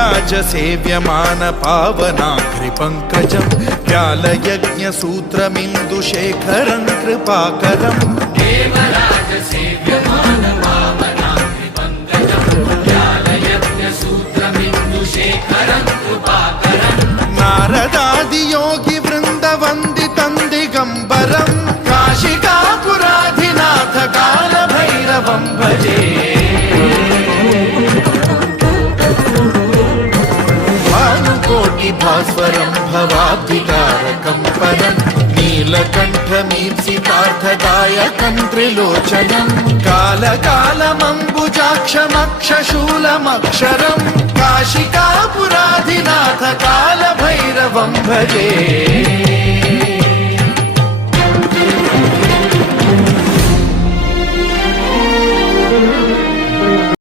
हेमराजसेव्यमान पावनाग्रिपङ्कजं व्यालयज्ञसूत्रमिन्दुशेखरं कृपाकरम् हेमराजसेव्यमान पावनाग्रिपङ्कजं व्यालयज्ञसूत्रमिन्दुशेखरं कृपाकरम् नारदादियोगिवृन्दवन्दितं दिगम्बरं काशिकापुराधिनाथ कालभैरवं भजे भास्वरं भवाब्धिकारकं परं नीलकण्ठमीप्सितार्थदायकं त्रिलोचनं कालकालमम्बुजाक्षमक्षशूलमक्षरं काशिकापुराधिनाथ कालभैरवं भजे।